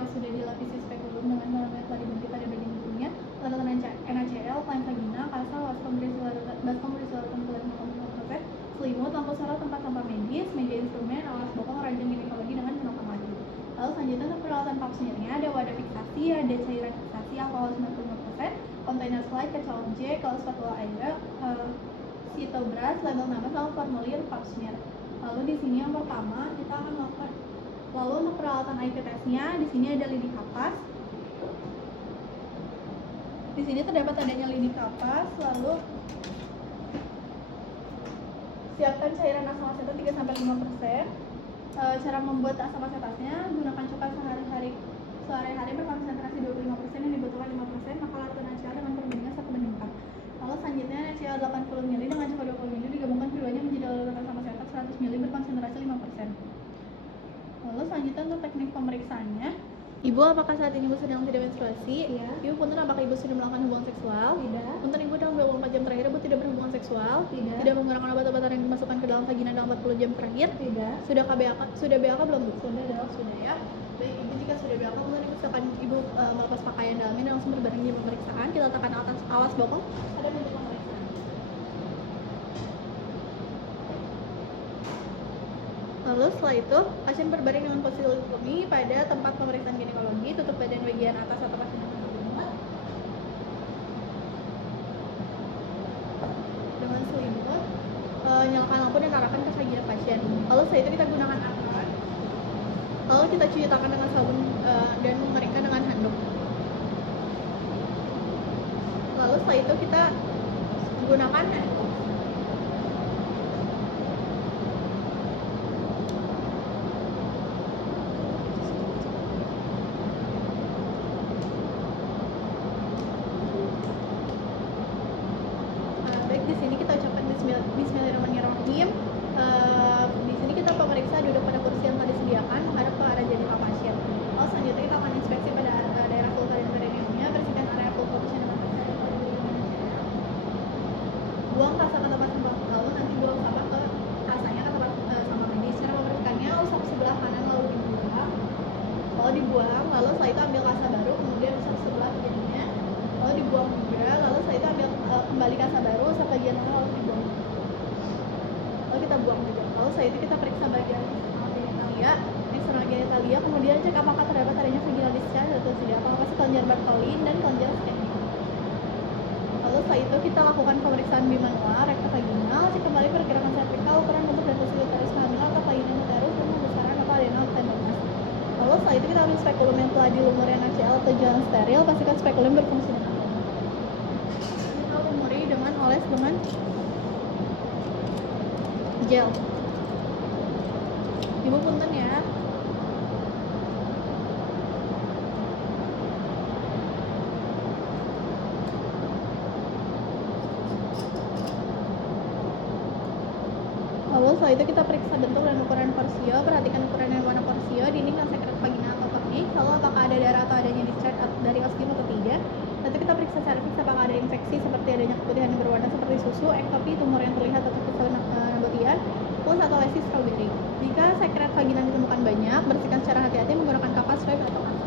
yang sudah dilapisi spekulum dengan melamun yang telah dibentuk pada bagian ujungnya, lakukan NaCl, klaim vagina, kasa, baskom berisilarutan kulit 0,5%, selimut, lampu sorot tempat sampah medis, meja instrumen, alas bokong, ranjang ginekologi dengan penokan lagi. Lalu selanjutnya untuk peralatan pap smearnya ada wadah fiksasi, ada cairan fiksasi, alkohol 95%, kontainer slide, kaca objek, kalau spatula air, sitobras, label nama, sama formulir pap smear. Lalu di sini yang pertama kita akan melakukan. Lalu untuk peralatan IP testnya di sini ada lidi kapas. Di sini terdapat adanya lidi kapas. Lalu siapkan cairan asam asetat 3-5%. Cara membuat asam asetatnya, gunakan cuka sehari-hari berkonsentrasi 25% yang dibutuhkan 5%, maka larutkan NaCl dengan perbandingan 1:4. Lalu selanjutnya NaCl 80 ml dengan cuka 20 ml digabungkan keduanya menjadi larutan asam asetat 100 ml berkonsentrasi 5%. Lalu selanjutnya untuk teknik pemeriksaannya, Ibu, apakah saat ini Ibu sedang tidak menstruasi? Iya. Ibu, punten, apakah Ibu sudah melakukan hubungan seksual? Tidak. Punten, Ibu dalam 24 jam terakhir Ibu tidak berhubungan seksual? Tidak. Tidak menggunakan obat-obatan yang dimasukkan ke dalam vagina dalam 40 jam terakhir? Tidak. Sudah BAK belum, Bu? Sudah dong. Sudah ya. Baik, Ibu, jika sudah BAK, punten Ibu silakan Ibu melepas pakaian dalamnya dan langsung berbaring di pemeriksaan. Kita tekan awas bokong pada pintu pemeriksaan. Lalu setelah itu, pasien berbaring dengan posisi lutut pada tempat pemeriksaan ginekologi, tutup badan bagian atas atau pasien yang selimut dengan selimut, nyalakan lampu dan arahkan ke vagina pasien. Lalu setelah itu kita gunakan apron. Lalu kita cuci tangan dengan sabun dan mengeringkan dengan handuk. Lalu setelah itu kita gunakan handuk. Di sini kita ucapkan Bismillahirrahmanirrahim. Di sini kita pemeriksa duduk pada kursi yang telah disediakan menghadap ke arah jendela pasien. Lalu selanjutnya kita akan inspeksi pada daerah vulva dan perineumnya, bersihkan area vulva pasien dengan pasien. Buang kasa ke tempat sampah, lalu nanti buang sampah ke kasanya ke tempat sampah medis. Cara membersihkannya, usap sebelah kanan lalu dibuang, lalu setelah itu ambil kasa baru, kemudian usap sebelah kirinya, lalu dibuang juga, lalu setelah itu ambil kembali kasa baru, usap bagian tengah lalu dibuang. Lalu kita buang juga. Lalu setelah itu kita periksa bagian eksternal genitalia, kemudian cek apakah terdapat adanya vaginal discharge atau tidak, apakah masih kelenjar Bartholin dan kelenjar Stenning. Lalu setelah itu kita lakukan pemeriksaan bimanual, rekta vaginal, cek kembali pergerakan servikal, ukuran bentuk dan posisi uterus kehamilan atau vagina uterus dan pembesaran atau adenoid tendinous. Lalu setelah itu kita ambil spekulum yang telah dilumuri NaCl atau jalan steril, pastikan spekulum berfungsi dengan baik. Kita lumuri dengan oles dengan gel. Ibu punten ya. Lalu setelah itu kita periksa bentuk dan ukuran porsio, perhatikan ukuran dan warna porsio, dinding dan sekret vagina atau pernik, lalu apakah ada darah atau adanya discharge dari ostium atau tidak. Lalu kita periksa cervix apakah ada infeksi seperti adanya keputihan yang berwarna seperti susu, ektopi, tumor yang terlihat atau kristal nabotian, plus atau lesi strawberry. Jika sekret vagina ditemukan banyak, bersihkan secara hati-hati menggunakan kapas swab atau kapas.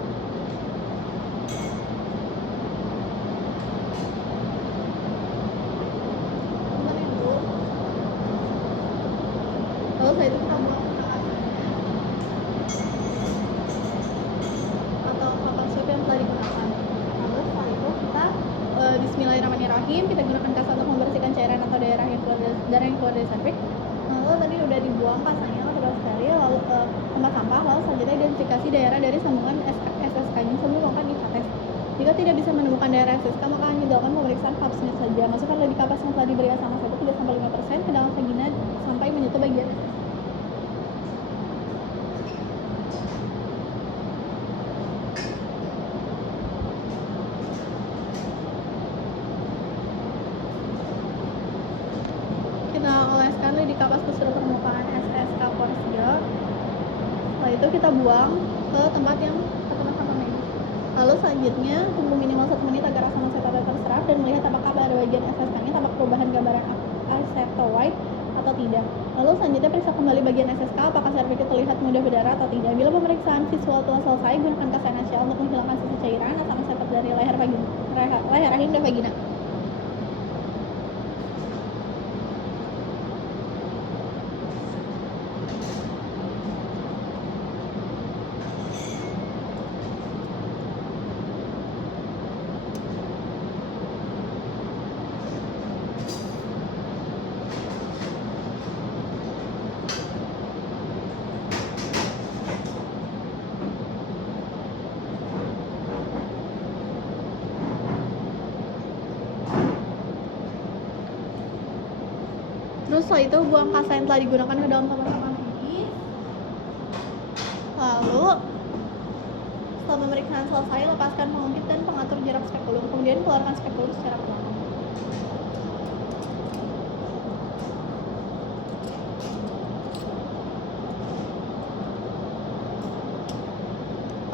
Lalu setelah itu kita buang atau kapas swab yang telah digunakan. Lalu setelah itu kita Bismillahirrahmanirrahim, kita gunakan kasa untuk membersihkan cairan atau darah yang keluar dari cervix. Lalu tadi udah dibuang kasanya ke tempat steril, lalu ke tempat sampah, lalu selanjutnya identifikasi daerah dari sambungan SSK-nya sebelum melakukan IVA tes. Jika tidak bisa menemukan daerah SSK, maka hanya dilakukan pemeriksaan pap smear saja. Masukkan lidi kapas yang telah diberi asam asetat 3-5% ke dalam vagina sampai menyentuh bagian SSK. Kita oleskan lidi kapas ke seluruh permukaan SSK porsio. Setelah itu kita buang ke tempat sampah medis. Lalu selanjutnya tunggu minimal 1 menit agar asam asetatnya terserap dan melihat apakah pada bagian SSK-nya tampak perubahan gambaran acetowhite atau atau tidak. Lalu selanjutnya periksa kembali bagian SSK apakah serviks terlihat mudah berdarah atau tidak. Bila pemeriksaan visual telah selesai, gunakan kas NaCl untuk menghilangkan sisa cairan atau setup dari leher rahim dan vagina. Terus setelah itu buang kasa yang telah digunakan ke dalam kamar medis. Lalu setelah pemeriksaan selesai, lepaskan pengungkit dan pengatur jarak spekulum. Kemudian keluarkan spekulum secara perlahan.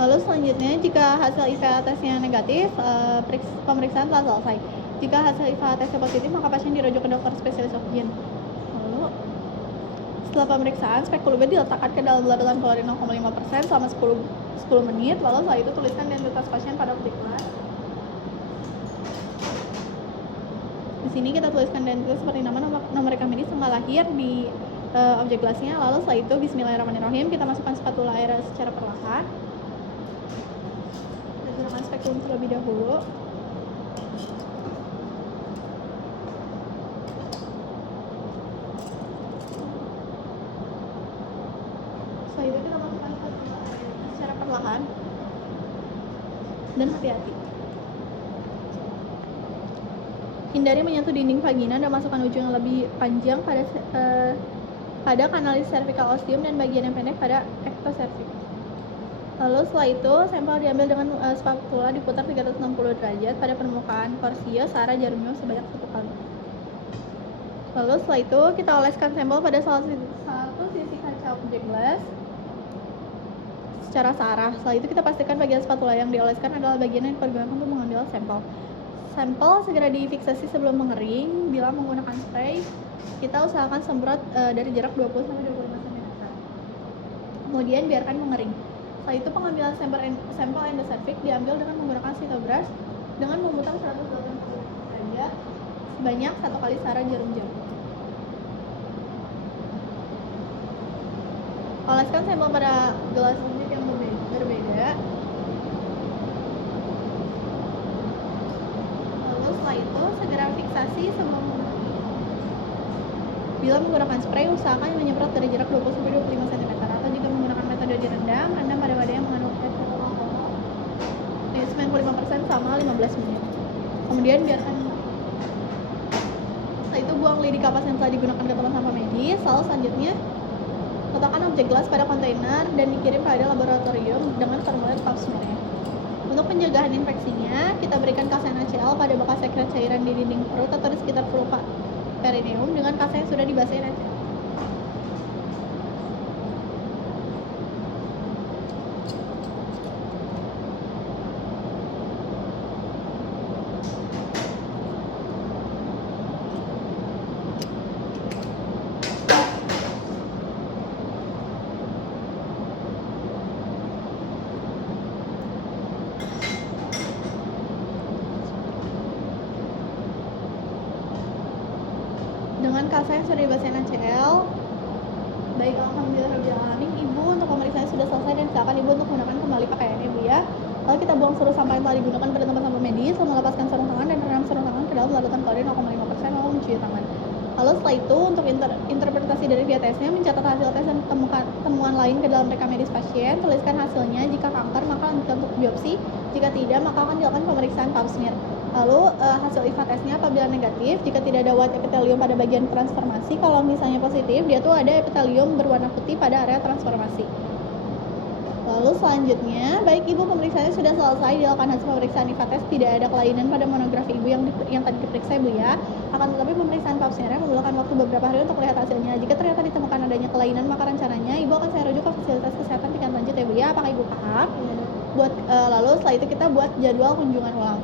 Lalu selanjutnya, jika hasil IVA tesnya negatif, pemeriksaan telah selesai. Jika hasil IVA tesnya positif, maka pasien dirujuk ke dokter spesialis oksigen. Lalu setelah pemeriksaan, spekulumnya diletakkan ke dalam larutan klorin 0,5% selama 10 menit. Lalu setelah itu tuliskan identitas pasien pada objek gelas. Di sini kita tuliskan identitas seperti nama, nomor rekam medis, tanggal lahir di objek gelasnya. Lalu setelah itu bismillahirrahmanirrahim, kita masukkan spatula air secara perlahan. Kita gunakan spekulum terlebih dahulu. Setelah itu kita masukkan spatula air secara perlahan dan hati-hati. Hindari menyentuh dinding vagina dan masukkan ujung yang lebih panjang pada kanalis cervical ostium dan bagian yang pendek pada ectocervix. Lalu setelah itu, sampel diambil dengan spatula diputar 360 derajat pada permukaan porsius arah jarumnya sebanyak 1 kali. Lalu setelah itu, kita oleskan sampel pada salah satu sisi kaca objek gelas secara searah. Setelah itu kita pastikan bagian spatula yang dioleskan adalah bagian yang digunakan untuk mengambil sampel. Sampel segera difiksasi sebelum mengering. Bila menggunakan spray, kita usahakan semprot dari jarak 20-25 cm. Kemudian biarkan mengering. Setelah itu pengambilan sampel endocervix diambil dengan menggunakan cytobrush dengan memutar 180 derajat sebanyak 1 kali searah jarum jam. Oleskan sampel pada gelas objek yang berbeda. Lalu setelah itu segera fiksasi sebelum mengering. Bila menggunakan spray, usahakan menyemprot dari jarak 20-25 cm. Atau jika menggunakan metode direndam, rendam pada wadah yang mengandung etil alkohol 95% selama 15 menit. Kemudian biarkan. Setelah itu buang lidi kapas yang telah digunakan ke tempat sampah medis. Lalu selanjutnya letakkan objek gelas pada kontainer dan dikirim pada laboratorium dengan formulir pap smear. Untuk penjagaan infeksinya, kita berikan kas NaCl pada bekas sekret cairan di dinding perut atau di sekitar vulva perineum dengan kas yang sudah dibasahi NaCl. Dengan kasa yang sudah dibasahi NaCl, baik alhamdulillah rabbil alamin, ibu untuk pemeriksaan sudah selesai dan silakan ibu untuk menggunakan kembali pakaiannya bu ya. Lalu kita buang seluruh sampah yang telah digunakan pada tempat sampah medis, lalu melepaskan sarung tangan dan rendam sarung tangan ke dalam larutan klorin 0,5% lalu mencuci tangan. Lalu setelah itu untuk interpretasi dari via tesnya, mencatat hasil tes dan temuan lain ke dalam rekam medis pasien, tuliskan hasilnya. Jika kanker maka lanjutkan untuk biopsi, jika tidak maka akan dilakukan pemeriksaan pap smear. Lalu hasil IVA tesnya apabila negatif, jika tidak ada white epithelium pada bagian transformasi, kalau misalnya positif, dia tuh ada epithelium berwarna putih pada area transformasi. Lalu selanjutnya, baik ibu pemeriksaannya sudah selesai, dilakukan hasil pemeriksaan IVA tes, tidak ada kelainan pada monografi ibu yang tadi diperiksa ibu ya. Akan tetapi pemeriksaan pap smear memerlukan waktu beberapa hari untuk melihat hasilnya. Jika ternyata ditemukan adanya kelainan, maka rencananya ibu akan saya rujuk ke fasilitas kesehatan tingkat lanjut ya bu ya. Apakah ibu paham? Lalu setelah itu kita buat jadwal kunjungan ulang.